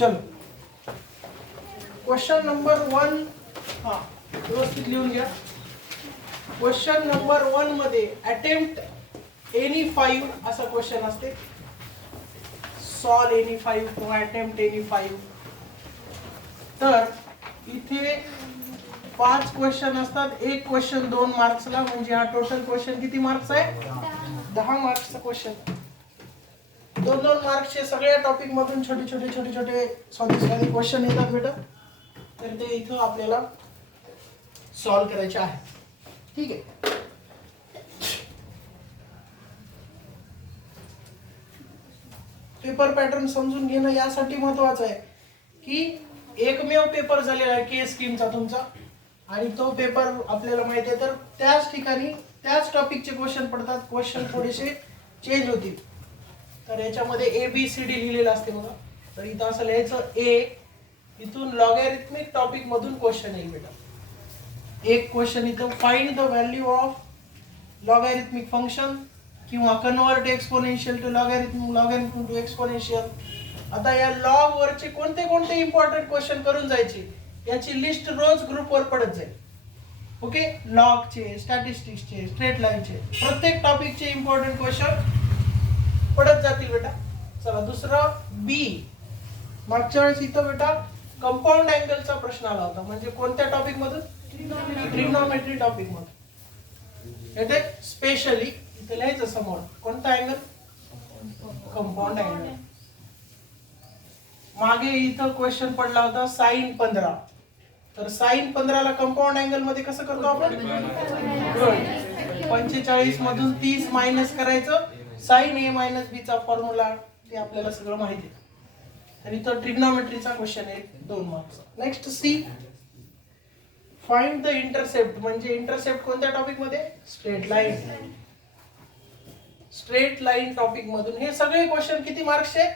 चलो question number 1 हा व्यवस्थित लिहून घ्या. क्वेश्चन नंबर 1 मध्ये अटेम्प्ट एनी 5 असा क्वेश्चन असते. सॉल्व एनी 5 किंवा अटेम्प्ट एनी 5. तर इथे 5 क्वेश्चन असतात. एक क्वेश्चन 2 मार्क्सला, म्हणजे हा टोटल क्वेश्चन किती मार्क्स आहे? 10 मार्क्सचा क्वेश्चन. 2-2 मार्क्सचे सगळ्या टॉपिक मधून छोटे छोटे स्वादिष्ट क्वेश्चन येतात बेटा. तर ते इथं आपल्याला सॉल्व करायचे आहे. ठीक आहे. पेपर पॅटर्न समजून घेणं यासाठी महत्वाचं आहे की एकमेव पेपर झालेला आहे के स्कीमचा तुमचा, आणि तो पेपर आपल्याला माहिती आहे. तर त्याच ठिकाणी त्याच टॉपिकचे क्वेश्चन पडतात. क्वेश्चन थोडेसे चेंज होतील. तर याच्यामध्ये ABCD लिहिलेलं असते बघा. तर इथं असं लिहायचं A, इथून लॉगॅरिथमिक टॉपिक मधून क्वेश्चन येईल बेटा. एक क्वेश्चन इथं find the value of logarithmic function किंवा convert exponential to logarithm to exponential. आता या लॉग वरचे कोणते कोणते इम्पॉर्टंट क्वेश्चन करून जायचे याची लिस्ट रोज ग्रुपवर पडत जाईल. ओके, लॉगचे, स्टॅटिस्टिक्सचे, स्ट्रेट लाईनचे, प्रत्येक टॉपिकचे इम्पॉर्टंट क्वेश्चन पडत जातील बेटा. चला दुसरं B. मागच्या वेळेस इथं बेटा कंपाऊंड अँगलचा प्रश्न आला होता. म्हणजे कोणत्या टॉपिक मधून? ट्रिग्नोमेट्री टॉपिक मधून. येते स्पेशली इथे लिहायचं समोर कोणता अँगल? Compound angle. मागे इथं क्वेश्चन पडला होता sin 15. तर sin 15 ला कंपाऊंड अँगल मध्ये कसं करतो आपण? 45 मधून 30 मायनस करायचं. sin A - B चा फॉर्म्युला ते आपल्याला सगळं माहिती आहे. तर इथं ट्रिग्नोमेट्रीचा क्वेश्चन आहे 2 marks. Next C. Find the intercept. म्हणजे इंटरसेप्ट कोणत्या टॉपिक मध्ये? Straight line. Straight line topic मधून हे सगळे क्वेश्चन किती मार्क्सचे?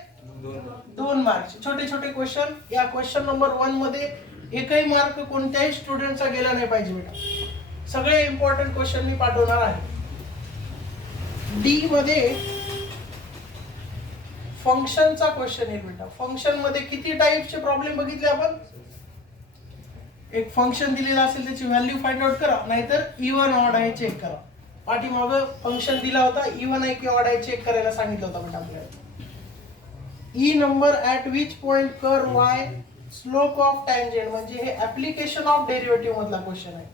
2 मार्क्स. छोटे छोटे क्वेश्चन. या क्वेश्चन नंबर 1 मध्ये एकही मार्क कोणत्याही स्टुडंटचा गेला नाही पाहिजे बेटा. सगळे इम्पॉर्टंट क्वेश्चन मी पाठवणार आहे. D मध्ये फंक्शनचा क्वेश्चन आहे बेटा. फंक्शन मध्ये किती टाइपचे प्रॉब्लेम बघितले आपण? एक फंक्शन दिलेलं असेल त्याची व्हॅल्यू फाइंड आउट करा, नाहीतर इव्हन ऑड आहे चेक करा. पाठीमागं फंक्शन दिला होता, इव्हन आहे की ऑड आहे चेक करायला सांगितलं होतं बेटा आपल्याला. E number at which point curve y slope of tangent. म्हणजे हे ऍप्लिकेशन ऑफ डेरिव्हेटिव्ह मधला क्वेश्चन आहे.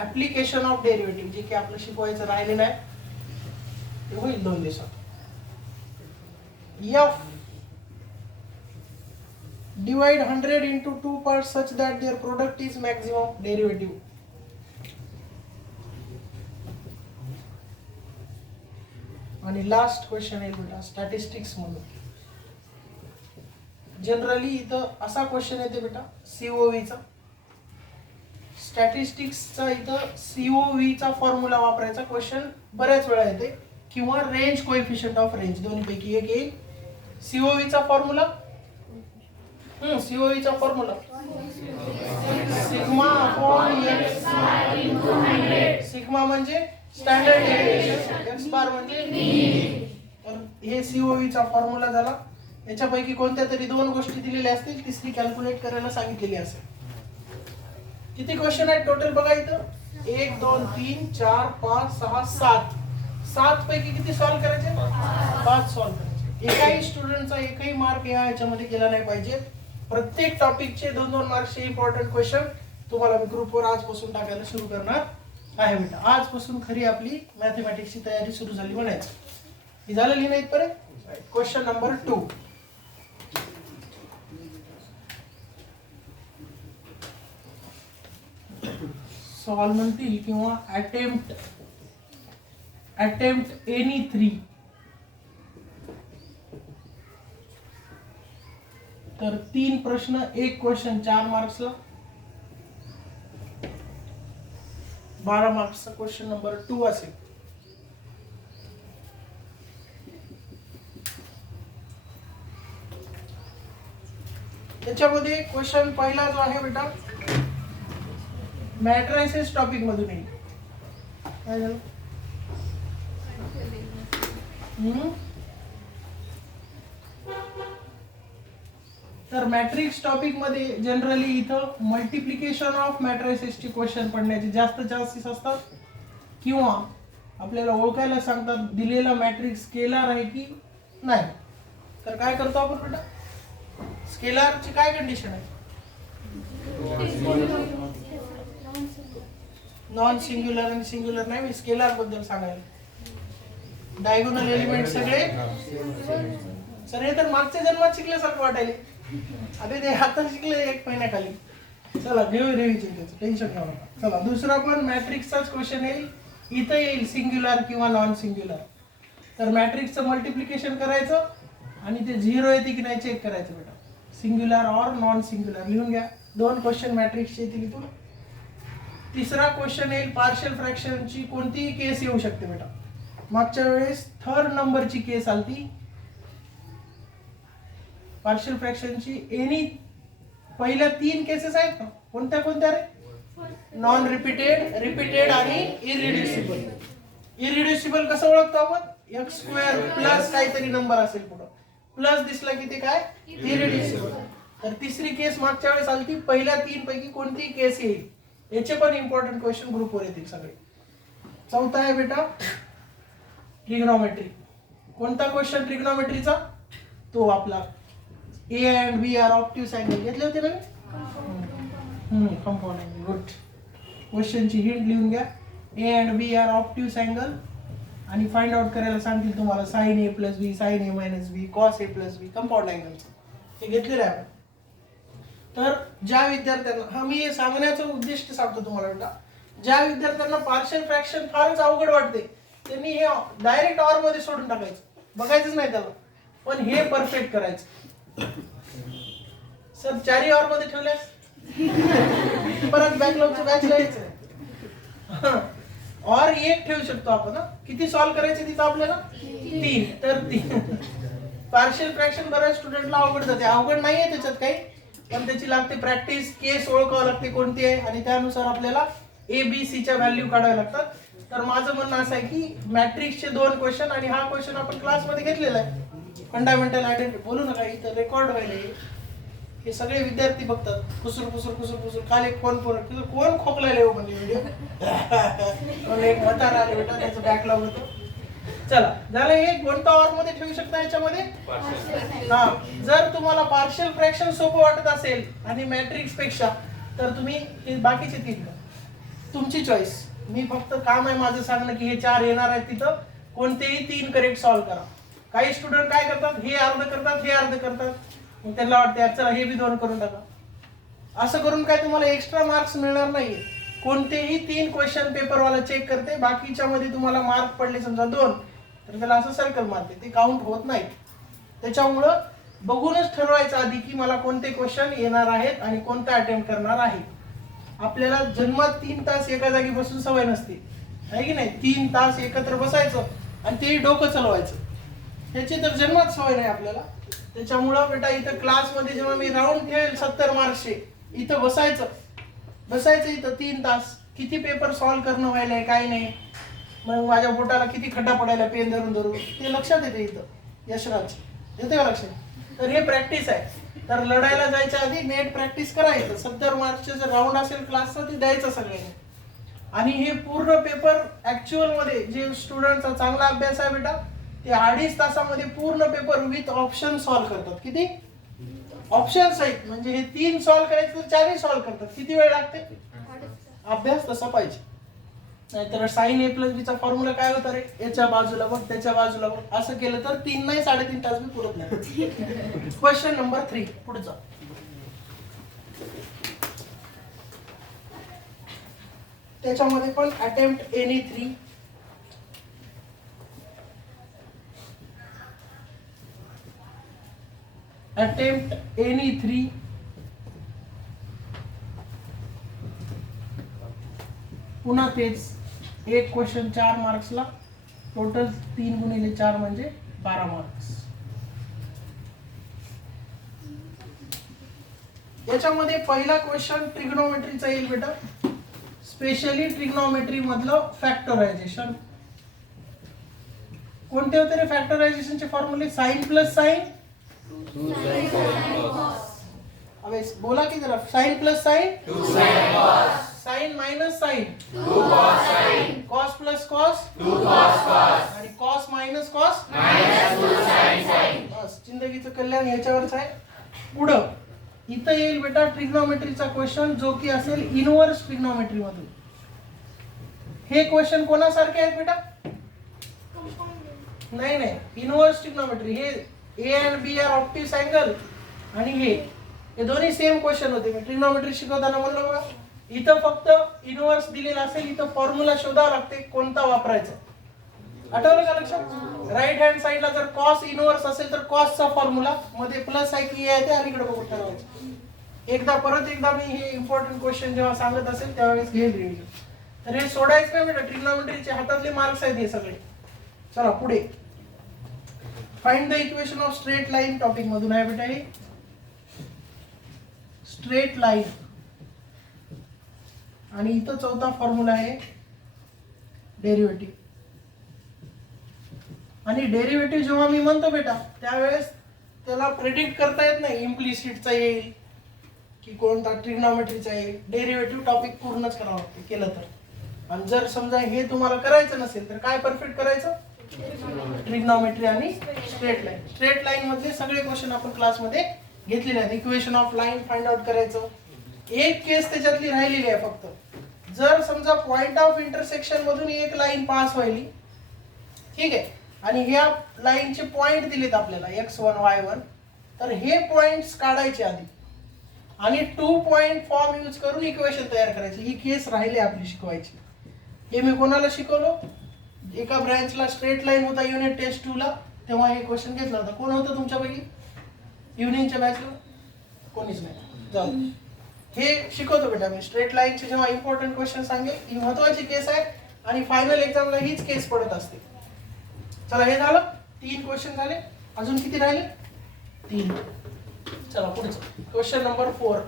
ऍप्लिकेशन ऑफ डेरिव्हेटिव्ह जे की आपलं शिकवायचं राहिलेलं आहे ते होईल 2 दिवसात. F. Divide 100 into 2 parts such that their product is maximum derivative. आणि लास्ट क्वेश्चन आहे बेटा स्टॅटिस्टिक्स मधून. जनरली इथं असा क्वेश्चन येते बेटा COV चा. स्टॅटिस्टिक्सचा इथं COV चा फॉर्म्युला वापरायचा क्वेश्चन बऱ्याच वेळा येते, किंवा रेंज कोएफिशिएंट ऑफ रेंज, दोन्हीपैकी एक येईल. COV चा फॉर्म्युला COV चा formula sigma upon x. Sigma म्हणजे स्टँडर्ड डेविएशन, x बार म्हणजे मीन. तर हे COV चा फॉर्म्युला झाला. याच्यापैकी कोणत्या तरी 2 गोष्टी दिलेल्या असतील, तिसरी कॅल्क्युलेट करायला सांगितलेली असेल. किती क्वेश्चन आहेत टोटल बघा इथं? 1 2 3 4 5 6 7. 7 पैकी किती सॉल्व करायचे? 5 सॉल्व करायचे. एकाही स्टुडंटचा एकही मार्क याच्यामध्ये गेला नाही पाहिजे. प्रत्येक टॉपिकचे 2-2 मार्क्सचे इम्पॉर्टंट क्वेश्चन तुम्हाला मी ग्रुपवर आजपासून टाकायला सुरू करणार आहे बेटा. आजपासून खरी आपली मॅथमॅटिक्सची तयारी सुरू झाली म्हणायचं. हे झालं लिहिणं इथपर्यंत. Question number 2. सॉल्व म्हणतील किंवा अटेम्प्ट एनी 3. तर 3 प्रश्न, एक क्वेश्चन 4 मार्क्सला. 12 मार्क्सचा क्वेश्चन नंबर 2 असेल. त्याच्यामध्ये क्वेश्चन पहिला जो आहे बेटा मॅट्रिसेस टॉपिक मधून येईल. काय झालं? तर मॅट्रिक्स टॉपिक मध्ये जनरली इथं मल्टिप्लिकेशन ऑफ मॅट्रिसेसची क्वेश्चन पडण्याचे जास्त चान्सेस असतात, किंवा आपल्याला ओळखायला सांगतात दिलेला मॅट्रिक्स स्केलार आहे की नाही. तर काय करतो आपण बेटा, स्केलारची काय कंडिशन आहे, नॉन सिंग्युलर आणि सिंग्युलर नाही, मी स्केलार बद्दल सांगायला. डायगोनल एलिमेंट सगळे सर, हे तर मागच्या जन्मात शिकल्यासारखं वाटायले, अरे ते आता शिकले 1 महिन्याखाली. चला घेऊ रिव्हिजन, त्याचं टेन्शन घ्या. चला दुसरा पण मॅट्रिक्सचाच क्वेश्चन येईल, इथं येईल सिंग्युलर किंवा नॉन सिंग्युलर. तर मॅट्रिक्सचं मल्टिप्लिकेशन करायचं आणि ते 0 येते की नाही चेक करायचं बेटा, सिंग्युलर और नॉन सिंग्युलर. लिहून घ्या, 2 क्वेश्चन मॅट्रिक्सचे येतील इथून. तिसरा क्वेश्चन येईल पार्शियल फ्रॅक्शनची कोणतीही केस येऊ शकते बेटा. मागच्या वेळेस 3rd नंबरची केस आलती पार्शियल फ्रॅक्शनची. एनी पहिल्या 3 केसेस आहेत ना, कोणत्या कोणत्या रे, नॉन रिपीटेड, रिपीटेड आणि इरिड्युसिबल. इरिड्युसिबल कसं ओळखतो आपण, x² प्लस काहीतरी नंबर असेल पुढं, प्लस दिसला की ते काय इरिड्युसिबल. तर तिसरी केस मागच्या वेळेस आलती, पहिल्या 3 पैकी कोणतीही केस येईल. याचे पण इम्पॉर्टंट क्वेश्चन ग्रुपवर येतील सगळे. चौथा आहे बेटा ट्रिग्नोमेट्री. कोणता क्वेश्चन ट्रिग्नोमेट्रीचा, तो आपला A and B are obtuse angle घेतले होते ना, कंपाऊंड अँगल. गुड. क्वेश्चनची हिंट लिहून घ्या, A and B are obtuse angle, आणि फाइंड आउट करायला सांगतील तुम्हाला sine A plus B, sine A minus B, cos A plus B, compound angle. हे घेतलेलं आहे. तर ज्या विद्यार्थ्यांना, हा मी सांगण्याचं उद्दिष्ट सांगतो तुम्हाला बेटा, ज्या विद्यार्थ्यांना पार्शियल फ्रॅक्शन फारच अवघड वाटते त्यांनी हे डायरेक्ट ऑर मध्ये सोडून टाकायचं, बघायचंच नाही त्याला, पण हे परफेक्ट करायचं. सर 4 ऑर मध्ये ठेवल्यास परत बॅकलॉगचं बॅच लावायचं. ऑर 1 ठेवू शकतो आपण. किती सॉल्व्ह करायचे तिथं आपल्याला 3. तर 3 पार्शियल फ्रॅक्शन बऱ्याच स्टुडंटला अवघड जाते. अवघड नाहीये त्याच्यात काही, पण त्याची लागते प्रॅक्टिस, केस ओळखावं लागते कोणती आहे, आणि त्यानुसार आपल्याला ABC च्या व्हॅल्यू काढाव्या लागतात. तर माझं म्हणणं असं आहे की मॅट्रिक्सचे 2 क्वेश्चन, आणि हा क्वेश्चन आपण क्लासमध्ये घेतलेला आहे, फंडामेंटल आयडेंटिटी. बोलू नका, इथं रेकॉर्ड व्हायला हे सगळे विद्यार्थी बघतात. कुसूर कुसूर कुसूर कुसूर खाली कोण खोकलायला येऊ म्हणजे व्हिडिओ एक म्हातारा आले बेटा, त्याचं बॅकलॉग होतो. चला झालं. हे कोणता ऑर मध्ये ठेवू शकता याच्यामध्ये, हा. जर तुम्हाला पार्शियल फ्रॅक्शन सोपं वाटत असेल आणि मॅट्रिक्स पेक्षा, तर तुम्ही हे बाकीचे 3 तुमची चॉईस. मी फक्त काम आहे माझं सांगणं की हे 4 येणार आहेत, तिथं कोणतेही 3 करेक्ट सॉल्व्ह करा. काही स्टुडंट काय करतात, हे अर्ध करतात, हे अर्ध करतात, मग त्यांना वाटते चला हे बी 2 करून टाका. असं करून काय तुम्हाला एक्स्ट्रा मार्क्स मिळणार नाहीये. कोणतेही 3 क्वेश्चन पेपरवाला चेक करते, बाकीच्या मध्ये तुम्हाला मार्क पडले समजा 2, तर त्याला असं सर्कल मारते, ते काउंट होत नाही. त्याच्यामुळं बघूनच ठरवायचं आधी की मला कोणते क्वेश्चन येणार आहेत आणि कोणता अटेम्प्ट करणार आहे. आपल्याला जन्मात 3 तास एका जागी बसून सवय नसते, आहे की नाही. 3 तास एकत्र बसायचं आणि ते डोकं चालवायचं, त्याची तर जन्मात सवय नाही आपल्याला. त्याच्यामुळं बेटा इथं क्लासमध्ये जेव्हा मी राऊंड ठेवेल 70 मार्क्सचे, इथं बसायचं इथं 3 तास. किती पेपर सॉल्व्ह करणं व्हायलाय काय नाही, मग माझ्या बोटाला किती खड्डा पडायला पेन धरून धरून, ते लक्षात येते इथं. यशराज येते का लक्षात. तर हे प्रॅक्टिस आहे. तर लढायला जायच्या आधी नेट प्रॅक्टिस करायचं. 70 मार्क्सचे जर राऊंड असेल क्लासचा, ते द्यायचं सगळ्यांनी. आणि हे पूर्ण पेपर ऍक्च्युअल मध्ये जे स्टुडंटचा चांगला अभ्यास आहे बेटा, ते 2.5 तासामध्ये पूर्ण पेपर विथ ऑप्शन सॉल्व्ह करतात. किती ऑप्शन्स आहेत, म्हणजे हे 3 सॉल्व्ह करायचे तर 4 सॉल्व्ह करतात. किती वेळ लागते, अभ्यास तसा पाहिजे. नाहीतर साइन ए प्लस बीचा फॉर्म्युला काय होता रे, याच्या बाजूला बघ त्याच्या बाजूला बघ, असं केलं तर 3 नाही 3.5 तास मी पुरत नाही. क्वेश्चन नंबर 3 पुढचा. त्याच्यामध्ये पण अटेम्प्ट एनी 3. Attempt any 3. पुन्हा तेच एक क्वेश्चन 4 मार्क्सला, टोटल 3 गुणिले 4 म्हणजे 12 मार्क्स. याच्यामध्ये पहिला क्वेश्चन ट्रिग्नोमेट्रीचा येईल बेटा, स्पेशली ट्रिग्नोमेट्री मधलं फॅक्टरायझेशन. कोणते होते रे फॅक्टरायझेशनचे फॉर्म्युले, साइन प्लस साइन, वेळेस बोला की जरा, sine plus sine sine minus sine cos plus cos आणि कॉस मायनस कॉस बस जिंदगीचं कल्याण याच्यावरच आहे. पुढं इथं येईल बेटा ट्रिग्नोमेट्रीचा क्वेश्चन जो की असेल इनव्हर्स ट्रिग्नोमेट्री मधून. हे क्वेश्चन कोणासारखे आहेत बेटा? नाही नाही, इनव्हर्स ट्रिग्नोमेट्री हे A and B are obtuse angle आणि हे दोन्ही सेम क्वेश्चन होते. मी ट्रिग्नोमेट्री शिकवताना म्हणलं बघा, इथं फक्त इनव्हर्स दिलेला असेल, इथं फॉर्म्युला शोधावा लागते कोणता वापरायचा. आठवलं का लक्षात? राईट हँड साइडला जर कॉस इनव्हर्स असेल तर कॉसचा फॉर्म्युला मध्ये प्लस आहे की आहे ते अलीकडे बघून ठरवायचं. परत एकदा मी हे इम्पॉर्टंट क्वेश्चन जेव्हा सांगत असेल त्यावेळेस घेईल रिव्हिजन. तर हे सोडायचं नाही बेटा, ट्रिग्नोमेट्रीचे हातातले मार्क्स आहेत हे सगळे. चला पुढे, find the equation of straight line topic मधून आहे बेटा हे. स्ट्रेट लाईन आणि इथं चौथा फॉर्म्युला आहे डेरिव्हेटिव्ह. आणि डेरिव्हेटिव्ह जेव्हा मी म्हणतो बेटा त्यावेळेस त्याला प्रेडिक्ट करता येत नाही इम्प्लिसिटचा येईल की कोणता ट्रिग्नोमेट्रीचा येईल. डेरिव्हेटिव्ह टॉपिक पूर्णच करावं लागते केलं तर. आणि जर समजा हे तुम्हाला करायचं नसेल तर काय परफेक्ट करायचं? ट्रिग्नोमेट्री आणि स्ट्रेट लाईन. स्ट्रेट लाईन मधले सगळे क्वेश्चन आपण क्लासमध्ये घेतलेले आहेत. Equation of line find out करायचं. एक केस त्याच्यातली राहिलेली आहे फक्त. जर समजा पॉइंट ऑफ इंटरसेक्शन मधून एक लाईन पास व्हायली, ठीक आहे, आणि ह्या लाईनचे पॉइंट दिलेत आपल्याला x1 y1, तर हे पॉइंट्स काढायचे आधी आणि 2 पॉइंट फॉर्म यूज करून इक्वेशन तयार करायची. ही केस राहिली आपली शिकवायची. हे मी कोणाला शिकवलं? एका ब्रँचला स्ट्रेट लाईन होता युनिट टेस्ट 2 ला, तेव्हा हे क्वेश्चन घेतला होता. कोण होतं तुमच्यापैकी इव्हनिंगच्या बॅचला? कोणीच नाही. जाऊ हे शिकवतो बेटा मी. स्ट्रेट लाईनचे जेव्हा इम्पॉर्टंट क्वेश्चन सांगेल, ही महत्वाची केस आहे आणि फायनल एक्झामला हीच केस पडत असते. चला हे झालं, 3 क्वेश्चन झाले. अजून किती राहिले? 3. चला पुढचं क्वेश्चन नंबर 4.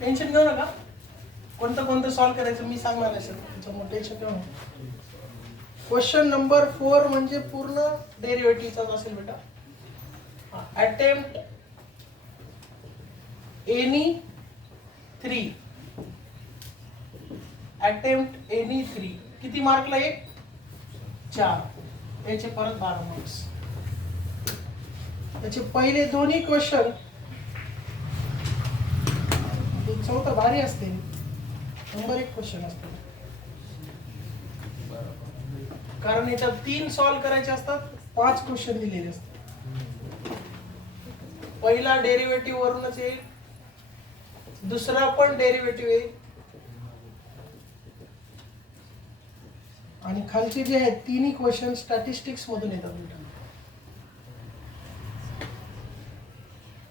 टेन्शन घेऊ नका, कोणतं सॉल्व करायचं मी सांगणार आहे सर, त्याच्यामुळे टेन्शन घेऊ नका. क्वेश्चन नंबर 4 म्हणजे पूर्ण डेरिव्हेटिव्हचाच असेल बेटा. Attempt any 3. अटेम्प्ट एनी 3 किती मार्कला? 1 4. याचे परत 12 मार्क्स. त्याचे पहिले दोन्ही क्वेश्चन चौथा भारी असते, नंबर 1 क्वेश्चन असते, कारण याच्यात 3 सॉल्व करायचे असतात, 5 क्वेश्चन दिलेले असतात. पहिला डेरिव्हेटिव्ह वरूनच येईल, दुसरा पण डेरिव्हेटिव्ह येईल आणि खालचे जे आहेत तिन्ही क्वेश्चन स्टॅटिस्टिक्स मधून येतात.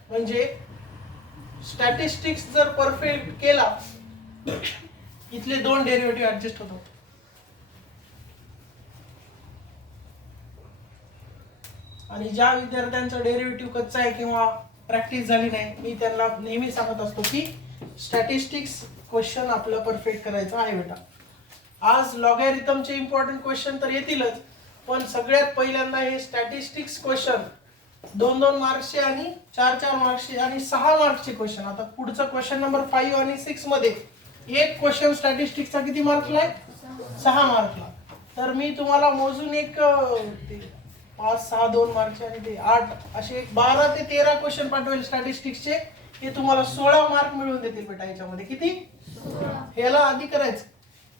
म्हणजे स्टॅटिस्टिक्स जर परफेक्ट केला, इथले 2 डेरिव्हेटिव्ह ऍडजस्ट होतात. आणि ज्या विद्यार्थ्यांचा डेरिव्हेटिव्ह कच्चा आहे किंवा प्रॅक्टिस झाली नाही, मी त्यांना नेहमी सांगत असतो की स्टॅटिस्टिक्स क्वेश्चन आपलं परफेक्ट करायचं आहे बेटा. आज लॉगॅरिथमचे इम्पॉर्टंट क्वेश्चन तर येतीलच, पण सगळ्यात पहिल्यांदा हे स्टॅटिस्टिक्स क्वेश्चन 2-2 मार्क्सचे आणि 4-4 मार्क्सचे आणि 6 मार्क्सचे क्वेश्चन. आता पुढचं क्वेश्चन नंबर 5 आणि 6 मध्ये एक क्वेश्चन स्टॅटिस्टिक्सचा किती मार्कला आहे? 6 मार्कला. तर मी तुम्हाला मोजून एक 5-6 2 मार्कचे आणि ते 8 असे 12 ते 13 क्वेश्चन पाठवेल स्टॅटिस्टिक्सचे. हे तुम्हाला 16 मार्क मिळवून देतील बेटा. याच्यामध्ये किती? ह्याला आधी करायचं,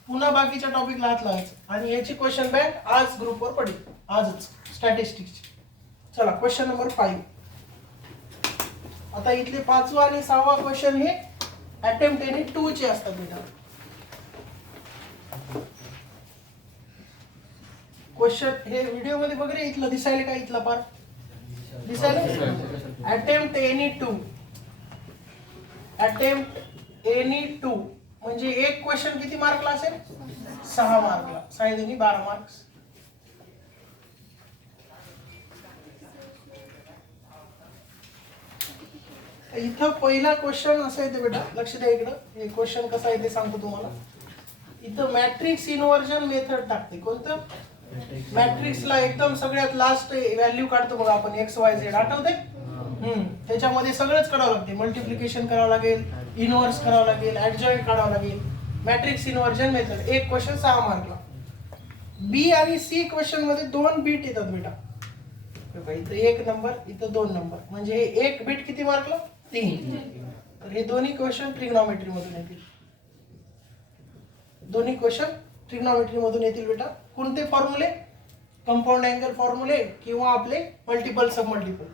पुन्हा बाकीच्या टॉपिकला हात लावायचं आणि याची क्वेश्चन बँक आज ग्रुपवर पडेल, आजच स्टॅटिस्टिक्सची. चला क्वेश्चन नंबर 5. आता इथले 5वा आणि 6वा क्वेश्चन हे अटेम्प्ट एनी 2 चे असतात बेटा. क्वेश्चन हे व्हिडिओ मध्ये बघ रे, इथलं दिसायला का? इथला पार दिसायला? Attempt any 2. अटेम्प्ट एनी 2 म्हणजे एक क्वेश्चन किती मार्कला असेल? 6 मार्कला. 6 दुनी 12 मार्क्स. इथं पहिला क्वेश्चन असा येते बेटा, लक्ष द्या इकडं. हे क्वेश्चन कसं आहे ते सांगतो तुम्हाला. इथं इथं मॅट्रिक्स इन्व्हर्जन मेथड टाकते. कोणतं? मॅट्रिक्सला एकदम सगळ्यात लास्ट व्हॅल्यू काढतो बघा आपण, एक्स वाय झेड, आठवते? त्याच्यामध्ये सगळंच करावं लागते. मल्टिप्लिकेशन करावं लागेल, इन्व्हर्स करावं लागेल, ऍडजॉइंट काढावं लागेल. Matrix inversion method. एक क्वेश्चन 6 मार्कला. बी आणि सी क्वेश्चन मध्ये 2 बीट येतात बेटा. इथं 1 नंबर, इथं 2 नंबर, म्हणजे हे 1 बीट किती मार्कला? 3. तर हे दोन्ही क्वेश्चन ट्रिग्नॉमेट्री मधून येतील. दोन्ही क्वेश्चन ट्रिग्नॉमेट्री मधून येतील बेटा. कोणते फॉर्म्युले? कंपाऊंड अँगल फॉर्म्युले किंवा आपले मल्टिपल सब मल्टिपल.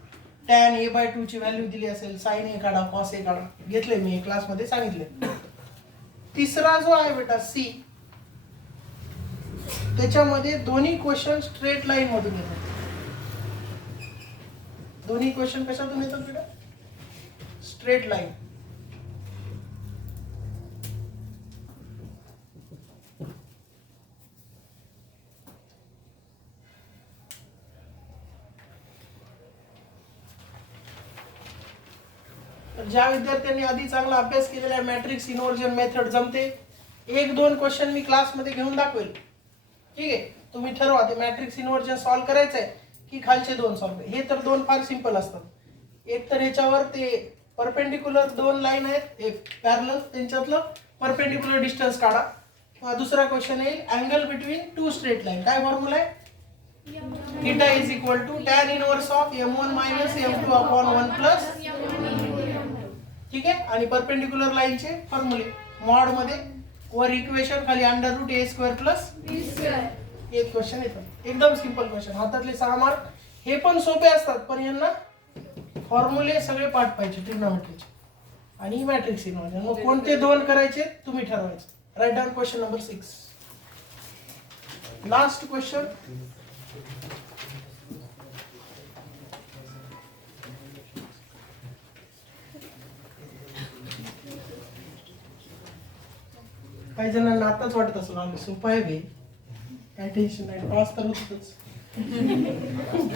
tan a/2 ची व्हॅल्यू दिली असेल, sin a काढा, cos a काढा, घेतले मी क्लास मध्ये सांगितले. तिसरा जो आहे बेटा सी, त्याच्यामध्ये दोन्ही क्वेश्चन स्ट्रेट लाईन मधून येतात. दोन्ही क्वेश्चन कशातून येतात बेटा? Straight line. ज्या विद्यार्थ्यांनी आधी चांगला अभ्यास केलेला आहे, मॅट्रिक्स इन्व्हर्जन मेथड जमते. 1-2 क्वेश्चन मी क्लासमध्ये घेऊन दाखवेल. ठीक आहे, तुम्ही ठरवा ते मॅट्रिक्स इन्व्हर्जन सॉल्व्ह करायचं आहे की खालचे 2 सॉल्व्ह. हे तर 2 फार सिंपल असतात. एक तर ह्याच्यावर ते परपेंडिक्युलर 2 लाईन आहेत, एक पॅरलल, त्यांच्यातलं परपेंडिक्युलर डिस्टन्स काढा. किंवा दुसरा क्वेश्चन येईल अँगल बिटवीन 2 स्ट्रेट लाईन. काय फॉर्म्युला आहे? Theta is equal to tan inverse of m1 minus m2 upon 1 plus. ठीक आहे, आणि परपेंडिक्युलर लाईनचे फॉर्म्युले मॉड मध्ये वर इक्वेशन, खाली √a² प्लस b². एक क्वेश्चन येतो, एकदम सिंपल क्वेश्चन. हातातले 6 मार्क. हे पण सोपे असतात, पण यांना फॉर्म्युले सगळे पाठ पाहिजे ट्रिग्नॉमेट्रीचे आणि मॅट्रिक्स इन्व्हर्जन. मग कोणते 2 करायचे तुम्ही ठरवायचे. Write down question number 6. Last question. काही जणांना आताच वाटत असेल आम्ही सोपं आहे बे, काही टेन्शन नाही, पास तर होतच.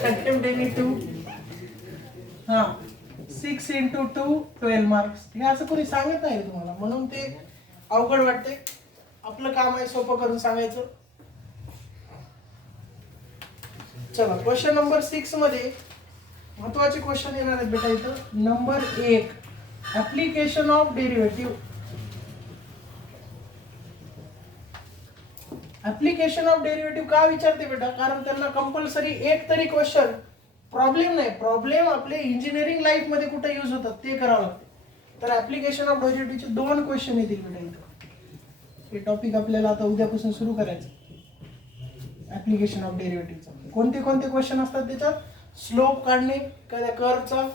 Attempt any 2. हा 6 × 2 12 मार्क्स. हे असं कोणी सांगत नाही तुम्हाला, म्हणून ते अवघड वाटते. आपलं काम आहे सोपं करून सांगायचं. चला, क्वेश्चन नंबर 6 मध्ये महत्वाचे क्वेश्चन येणार आहेत बेटा. इथं number 1, application of derivative. Application of derivative का विचारते बेटा? कारण त्यांना कंपल्सरी एक तरी क्वेश्चन, प्रॉब्लेम नाही, प्रॉब्लेम आपले इंजिनिअरिंग लाईफ मध्ये कुठे यूज होतात ते करावं लागते. तर ऍप्लिकेशन ऑफ डेरिव्हेटिव्हचे 2 क्वेश्चन येतील बेटा इथं. हे टॉपिक आपल्याला आता उद्यापासून सुरू करायचं. ऍप्लिकेशन ऑफ डेरिव्हेटिव्हचा कोणते कोणते क्वेश्चन असतात त्याच्यात? स्लोप काढणे, कर्वचा,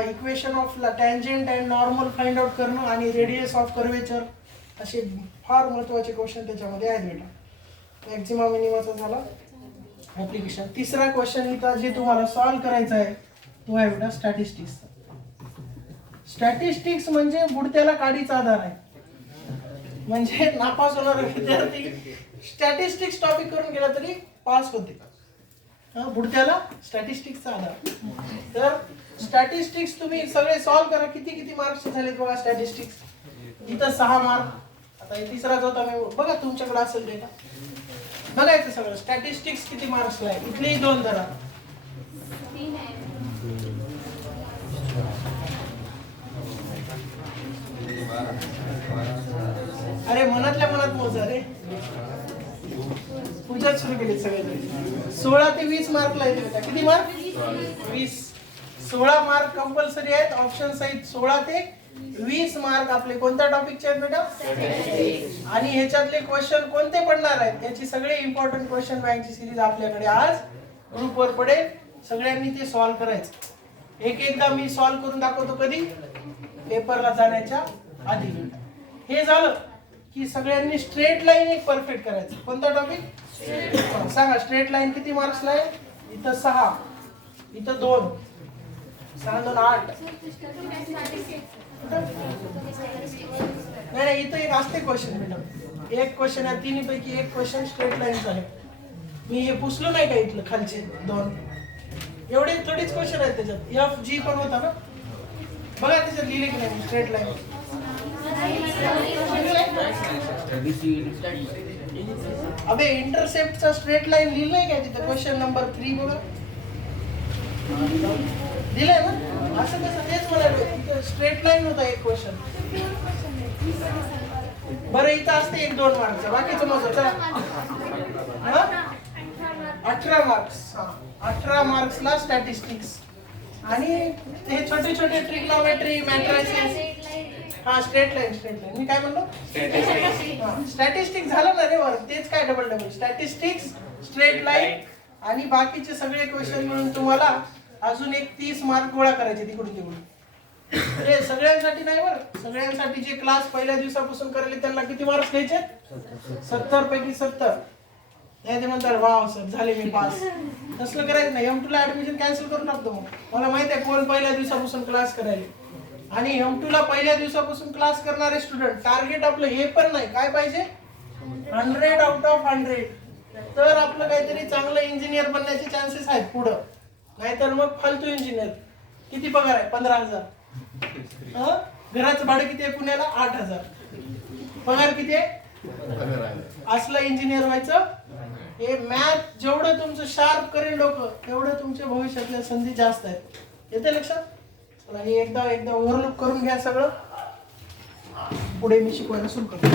equation of tangent and normal find out करणं, आणि रेडियस ऑफ कर्वेचर. असे फार महत्वाचे क्वेश्चन त्याच्यामध्ये आहेत बेटा. मॅक्झिमम मिनिममचा झाला ऍप्लिकेशन. तिसरा क्वेश्चन इथं जे तुम्हाला सॉल्व्ह करायचा आहे तो आहे बेटा स्टॅटिस्टिक्स. स्टॅटिस्टिक्स म्हणजे बुडत्याला काडीचा आधार आहे. म्हणजे नापास होणारा विद्यार्थी स्टॅटिस्टिक्स टॉपिक करून गेला तरी पास होते. बुडत्याला स्टॅटिस्टिक्सचा आधार. तर स्टॅटिस्टिक्स तुम्ही सगळे सॉल्व्ह करा. किती किती मार्क्स झालेत बघा स्टॅटिस्टिक्स. इथं 6 मार्क. आता हे तिसराच होता मी, बघा तुमच्याकडे असेल डेटा, बघायचं सगळं. स्टॅटिस्टिक्स किती मार्क्सला आहे, इथलेही 2 धरा. अरे मनातल्या मनात मोजा रे, पूजाच सुरू केली सगळे. 16 ते 20 मार्कला येते बेटा. किती मार्क? 20. 16 मार्क कंपल्सरी आहेत. ऑप्शन सहित 16 ते 20 मार्क आपले कोणत्या टॉपिकचे आहेत बेटा? आणि ह्याच्यातले क्वेश्चन कोणते पडणार आहेत याची सगळे इम्पॉर्टंट क्वेश्चन बँकची सिरीज आपल्याकडे आज ग्रुपवर पडेल. सगळ्यांनी ते सॉल्व्ह करायचं. एक एकदा मी सॉल्व्ह करून दाखवतो, कधी? पेपरला जाण्याच्या आधी. हे झालं की सगळ्यांनी स्ट्रेट लाईन एक परफेक्ट करायचं. कोणता टॉपिक? सांगा. स्ट्रेट लाईन किती मार्क्सला आहे? इथं 6, इथं 2, 6 2 8. नाही, इथं एक असते क्वेश्चन मॅडम. एक क्वेश्चन आहे, तिन्हीपैकी एक क्वेश्चन स्ट्रेट लाईनचा आहे. मी हे पुसलो नाही का इथलं खालचे 2? एवढे थोडीच क्वेश्चन आहेत त्याच्यात. FG पण होता ना, बघा त्याच्यात लिहिले की नाही स्ट्रेट लाईन. अबे इंटरसेप्टचा स्ट्रेट लाईन लिहिलंय काय तिथं? क्वेश्चन नंबर 3 बघा, दिलंय ना. असं कसं? तेच म्हणाले स्ट्रेट लाईन होता एक क्वेश्चन. बरं इथं असते 1-2 मार्कचा, बाकीचं मग चला 18 मार्क्स. 18 मार्क्सला स्टॅटिस्टिक्स आणि हे छोटे छोटे ट्रिग्नोमेट्री, मॅट्रिसेस. हा स्ट्रेट लाईन मी काय म्हणलो? स्टॅटिस्टिक्स झालं ना रे वर, तेच काय डबल स्टॅटिस्टिक्स, स्ट्रेट लाईन आणि बाकीचे सगळे क्वेश्चन मिळून तुम्हाला अजून एक 30 मार्क गोळा करायचे तिकडून तिकडून. हे सगळ्यांसाठी नाही बरं, सगळ्यांसाठी जे क्लास पहिल्या दिवसापासून करायले त्यांना किती मार्क्स घ्यायचे? 70 पैकी 70. ते म्हणतात वाव सर झाले मी पास. तसलं करायचं नाही. M2 ला ऍडमिशन कॅन्सल करून टाकतो. मग मला माहित आहे कोण पहिल्या दिवसापासून क्लास करायले. आणि M2 ला पहिल्या दिवसापासून क्लास करणारे स्टुडंट टार्गेट आपलं हे पण नाही, काय पाहिजे 100 आउट ऑफ 100. तर आपलं काहीतरी चांगलं इंजिनियर बनण्याचे चान्सेस आहेत पुढं. नाहीतर मग फालतू इंजिनियर. किती पगार आहे? 15,000. घराचं भाडं किती आहे पुण्याला? 8,000. पगार किती आहे? असलं इंजिनियर व्हायचं. हे मॅथ जेवढं तुमचं शार्प करेल डोकं, तेवढं तुमच्या भविष्यातल्या संधी जास्त आहेत. येते लक्षात? आणि एकदा ओव्हरलुक करून घ्या सगळं. पुढे मी शिकवायला सुरू करतो.